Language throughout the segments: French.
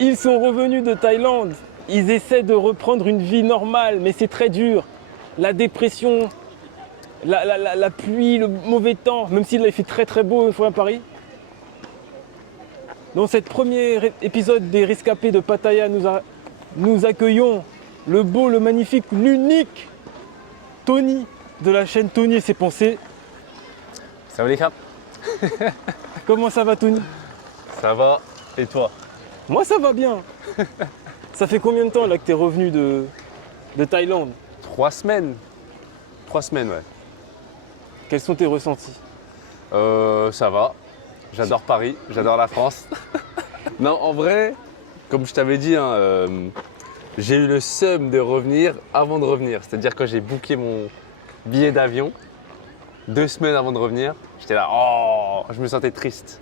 Ils sont revenus de Thaïlande. Ils essaient de reprendre une vie normale, mais c'est très dur. La dépression, la pluie, le mauvais temps, même s'il a fait très très beau une fois à Paris. Dans ce premier épisode des Rescapés de Pattaya, nous accueillons le beau, le magnifique, l'unique Tony de la chaîne Tony et ses pensées. Salut les cap. Comment ça va, Tony? Ça va, et toi? Moi ça va bien. Ça fait combien de temps là que tu es revenu de Thaïlande? 3 semaines. 3 semaines, ouais. Quels sont tes ressentis? Ça va. J'adore Paris, j'adore la France. Non, en vrai, comme je t'avais dit, hein, j'ai eu le seum de revenir avant de revenir. C'est-à-dire quand j'ai booké mon billet d'avion, 2 semaines avant de revenir, j'étais là, oh, je me sentais triste.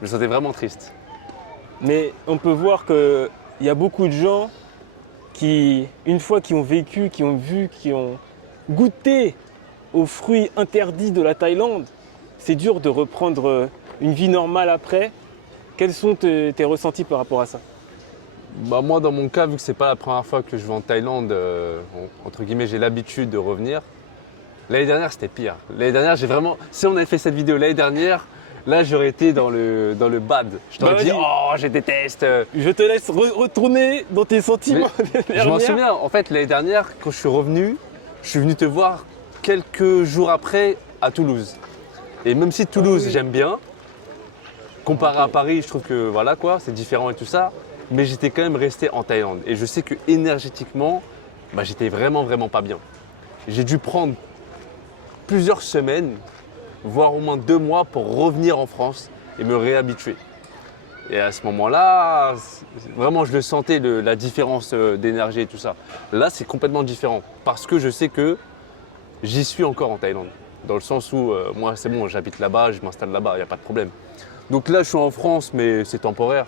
Je me sentais vraiment triste. Mais on peut voir qu'il y a beaucoup de gens qui, une fois qu'ils ont vécu, qui ont vu, qui ont goûté aux fruits interdits de la Thaïlande, c'est dur de reprendre une vie normale après. Quels sont tes ressentis par rapport à ça? Bah moi, dans mon cas, vu que c'est pas la première fois que je vais en Thaïlande, entre guillemets, j'ai l'habitude de revenir. L'année dernière, c'était pire. L'année dernière, j'ai vraiment. Si on avait fait cette vidéo l'année dernière, là, j'aurais été dans le bad. Je t'aurais dit, oh, je déteste. Je te laisse retourner dans tes sentiments. Je m'en souviens, en fait, l'année dernière, quand je suis revenu, je suis venu te voir quelques jours après à Toulouse. Et même si Toulouse, j'aime bien, comparé à Paris, je trouve que voilà quoi, c'est différent et tout ça. Mais j'étais quand même resté en Thaïlande. Et je sais que énergétiquement, bah, j'étais vraiment pas bien. J'ai dû prendre plusieurs semaines, voire au moins 2 mois pour revenir en France et me réhabituer. Et à ce moment-là, vraiment je le sentais, la différence d'énergie et tout ça. Là, c'est complètement différent parce que je sais que j'y suis encore en Thaïlande. Dans le sens où moi, c'est bon, j'habite là-bas, je m'installe là-bas, il n'y a pas de problème. Donc là, je suis en France, mais c'est temporaire.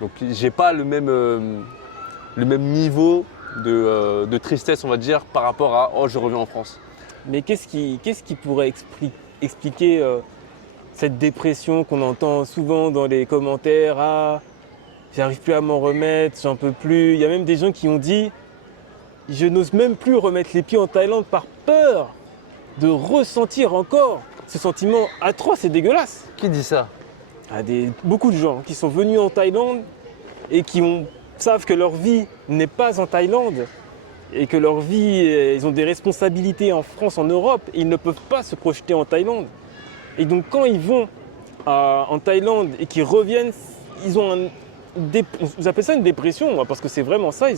Donc j'ai pas le même niveau de tristesse, on va dire, par rapport à « oh, je reviens en France ». Mais qu'est-ce qui pourrait expliquer cette dépression qu'on entend souvent dans les commentaires? Ah, j'arrive plus à m'en remettre, j'en peux plus. Il y a même des gens qui ont dit je n'ose même plus remettre les pieds en Thaïlande par peur de ressentir encore ce sentiment atroce et dégueulasse. Qui dit ça? Beaucoup de gens qui sont venus en Thaïlande et qui savent que leur vie n'est pas en Thaïlande et que leur vie, ils ont des responsabilités en France, en Europe, et ils ne peuvent pas se projeter en Thaïlande. Et donc quand ils vont en Thaïlande et qu'ils reviennent, ils ont vous appelez ça une dépression, moi, parce que c'est vraiment ça,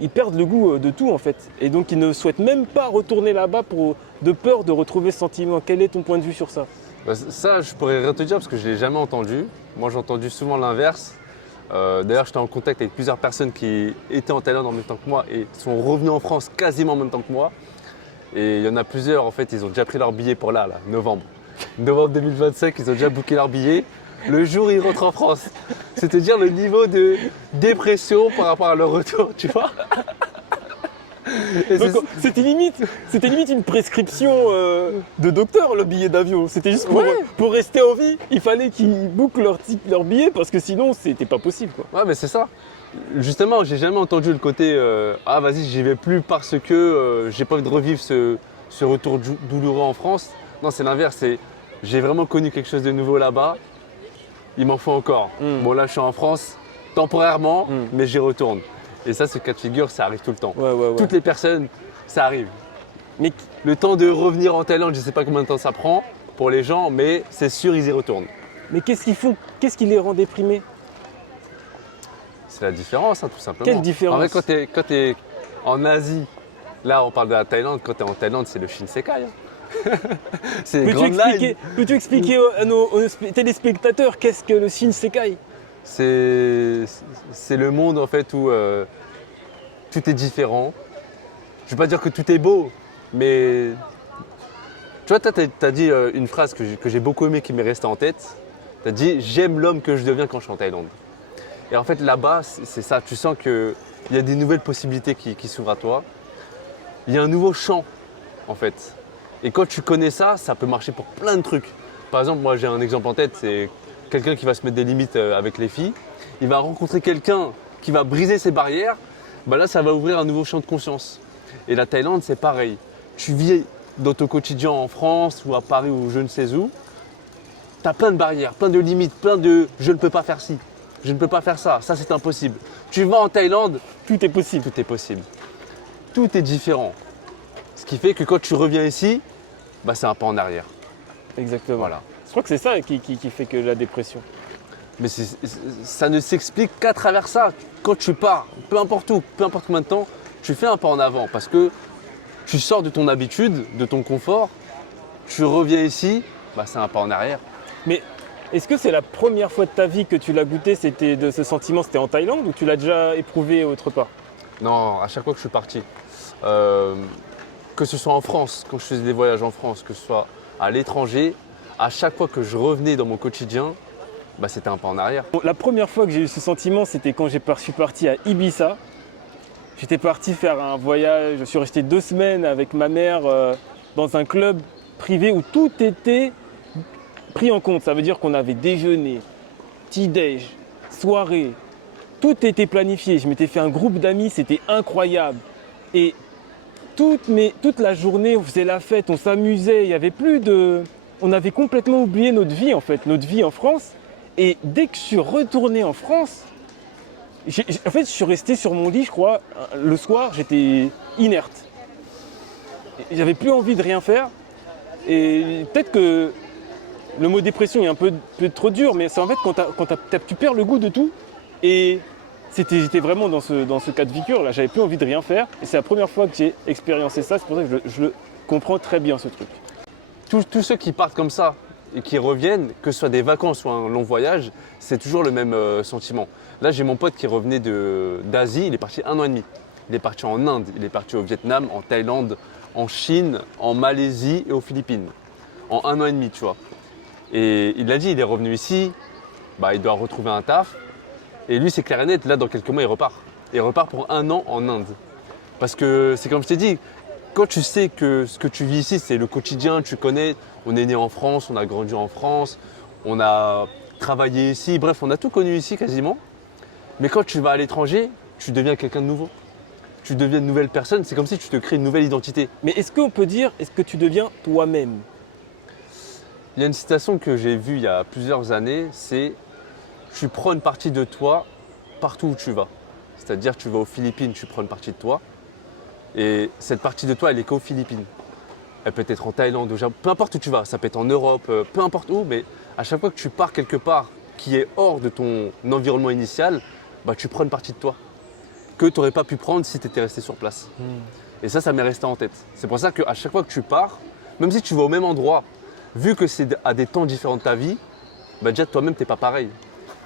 ils perdent le goût de tout en fait. Et donc ils ne souhaitent même pas retourner là-bas de peur de retrouver ce sentiment. Quel est ton point de vue sur ça? Ça, je pourrais rien te dire parce que je ne l'ai jamais entendu. Moi, j'ai entendu souvent l'inverse. D'ailleurs, j'étais en contact avec plusieurs personnes qui étaient en Thaïlande en même temps que moi et sont revenus en France quasiment en même temps que moi. Et il y en a plusieurs, en fait, ils ont déjà pris leur billet pour là, novembre. Novembre 2025, ils ont déjà booké leur billet. Le jour où ils rentrent en France. C'est-à-dire le niveau de dépression par rapport à leur retour, tu vois. Donc, c'était limite une prescription de docteur, le billet d'avion. C'était juste pour rester en vie. Il fallait qu'ils bookent leur billet parce que sinon, c'était pas possible, quoi. Ouais, mais c'est ça. Justement, j'ai jamais entendu le côté ah, vas-y, j'y vais plus parce que j'ai pas envie de revivre ce retour douloureux en France. Non, c'est l'inverse. J'ai vraiment connu quelque chose de nouveau là-bas. Il m'en faut encore. Bon, là, je suis en France temporairement, mais j'y retourne. Et ça, ce cas de figure, ça arrive tout le temps. Ouais. Toutes les personnes, ça arrive. Mais le temps de revenir en Thaïlande, je ne sais pas combien de temps ça prend pour les gens, mais c'est sûr, ils y retournent. Mais qu'est-ce qu'ils font? Qu'est-ce qui les rend déprimés? C'est la différence, hein, tout simplement. Quelle différence? En vrai, quand tu es en Asie, là, on parle de la Thaïlande. Quand tu es en Thaïlande, c'est le Shinsekai. Hein. C'est Peux-tu expliquer à nos téléspectateurs qu'est-ce que le Shinsekai? C'est le monde en fait où tout est différent. Je ne vais pas dire que tout est beau, mais tu vois, tu as dit une phrase que j'ai beaucoup aimée, qui m'est restée en tête. Tu as dit « j'aime l'homme que je deviens quand je suis en Thaïlande ». Et en fait là-bas, c'est ça, tu sens qu'il y a des nouvelles possibilités qui s'ouvrent à toi. Il y a un nouveau champ en fait. Et quand tu connais ça, ça peut marcher pour plein de trucs. Par exemple, moi j'ai un exemple en tête, c'est quelqu'un qui va se mettre des limites avec les filles. Il va rencontrer quelqu'un qui va briser ses barrières. Bah là, ça va ouvrir un nouveau champ de conscience. Et la Thaïlande, c'est pareil. Tu vis dans ton quotidien en France ou à Paris ou je ne sais où. Tu as plein de barrières, plein de limites, plein de « je ne peux pas faire ci, je ne peux pas faire ça, ça c'est impossible ». Tu vas en Thaïlande, Tout est possible. tout est possible. Tout est différent. Ce qui fait que quand tu reviens ici, bah, c'est un pas en arrière. Exactement. Voilà. Je crois que c'est ça qui fait que la dépression. Mais ça ne s'explique qu'à travers ça. Quand tu pars, peu importe où, peu importe combien de temps, tu fais un pas en avant parce que tu sors de ton habitude, de ton confort, tu reviens ici, bah, c'est un pas en arrière. Mais est-ce que c'est la première fois de ta vie que tu l'as goûté, c'était de ce sentiment, c'était en Thaïlande ou tu l'as déjà éprouvé autre part? Non, à chaque fois que je suis parti, que ce soit en France, quand je faisais des voyages en France, que ce soit à l'étranger, à chaque fois que je revenais dans mon quotidien, bah, c'était un pas en arrière. Bon, la première fois que j'ai eu ce sentiment, c'était quand je suis parti à Ibiza. J'étais parti faire un voyage, je suis resté 2 semaines avec ma mère dans un club privé où tout était pris en compte. Ça veut dire qu'on avait déjeuner, petit-déj, soirée, tout était planifié. Je m'étais fait un groupe d'amis, c'était incroyable. Et toute la journée, on faisait la fête, on s'amusait, il y avait plus de... On avait complètement oublié notre vie en fait, notre vie en France. Et dès que je suis retourné en France, en fait, je suis resté sur mon lit, je crois, le soir, j'étais inerte. J'avais plus envie de rien faire. Et peut-être que le mot dépression est un peu trop dur, mais c'est en fait quand tu perds le goût de tout. Et j'étais vraiment dans ce cas de figure là, j'avais plus envie de rien faire. Et c'est la première fois que j'ai expériencé ça, c'est pour ça que je le comprends très bien ce truc. Tous ceux qui partent comme ça et qui reviennent, que ce soit des vacances ou un long voyage, c'est toujours le même sentiment. Là, j'ai mon pote qui revenait d'Asie, il est parti 1 an et demi. Il est parti en Inde, il est parti au Vietnam, en Thaïlande, en Chine, en Malaisie et aux Philippines. En 1 an et demi, tu vois. Et il l'a dit, il est revenu ici, bah, il doit retrouver un taf. Et lui, c'est clair et net, là, dans quelques mois, il repart. Il repart pour 1 an en Inde. Parce que c'est comme je t'ai dit, quand tu sais que ce que tu vis ici, c'est le quotidien, tu connais, on est né en France, on a grandi en France, on a travaillé ici, bref, on a tout connu ici quasiment. Mais quand tu vas à l'étranger, tu deviens quelqu'un de nouveau. Tu deviens une nouvelle personne, c'est comme si tu te crées une nouvelle identité. Mais est-ce qu'on peut dire, est-ce que tu deviens toi-même? Il y a une citation que j'ai vue il y a plusieurs années, c'est « Tu prends une partie de toi partout où tu vas ». C'est-à-dire tu vas aux Philippines, tu prends une partie de toi. Et cette partie de toi, elle est qu'aux Philippines. Elle peut être en Thaïlande, au Japon, peu importe où tu vas. Ça peut être en Europe, peu importe où. Mais à chaque fois que tu pars quelque part qui est hors de ton environnement initial, bah, tu prends une partie de toi que tu n'aurais pas pu prendre si tu étais resté sur place. Et ça m'est resté en tête. C'est pour ça qu'à chaque fois que tu pars, même si tu vas au même endroit, vu que c'est à des temps différents de ta vie, bah déjà toi-même, tu n'es pas pareil.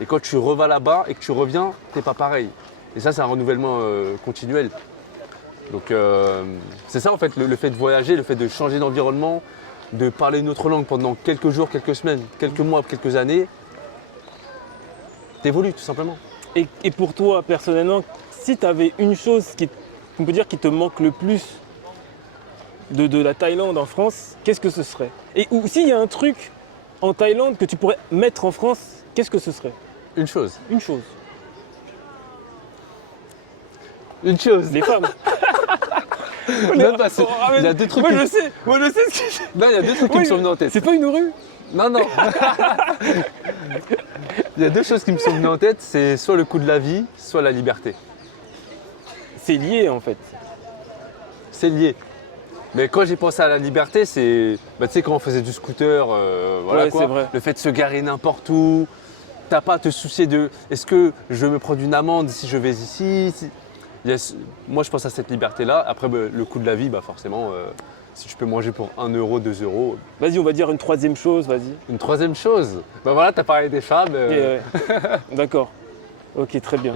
Et quand tu revas là-bas et que tu reviens, tu n'es pas pareil. Et ça, c'est un renouvellement continuel. Donc c'est ça en fait, le fait de voyager, le fait de changer d'environnement, de parler une autre langue pendant quelques jours, quelques semaines, quelques mois, quelques années, t'évolues tout simplement. Et pour toi, personnellement, si tu avais une chose qu'on peut dire qui te manque le plus de la Thaïlande en France, qu'est-ce que ce serait? Et ou s'il y a un truc en Thaïlande que tu pourrais mettre en France, qu'est-ce que ce serait? Une chose. Une chose. Une chose. Les femmes. Même pas, il y a deux trucs. Moi je sais ce que c'est. Non, il y a deux trucs qui me sont venus en tête. C'est pas une rue? Non, non. Il y a 2 choses qui me sont venues en tête, c'est soit le coût de la vie, soit la liberté. C'est lié en fait. C'est lié. Mais quand j'ai pensé à la liberté, c'est, bah, tu sais, quand on faisait du scooter, voilà Ouais, quoi, c'est vrai. le fait de se garer n'importe où, t'as pas à te soucier de est-ce que je me prends une amende si je vais ici. Moi, je pense à cette liberté-là. Après, bah, le coût de la vie, bah, forcément, si tu peux manger pour 1 euro, 2 euros. Vas-y, on va dire une troisième chose, vas-y. Une troisième chose, bah voilà, t'as parlé des femmes. Ouais. D'accord. Ok, très bien.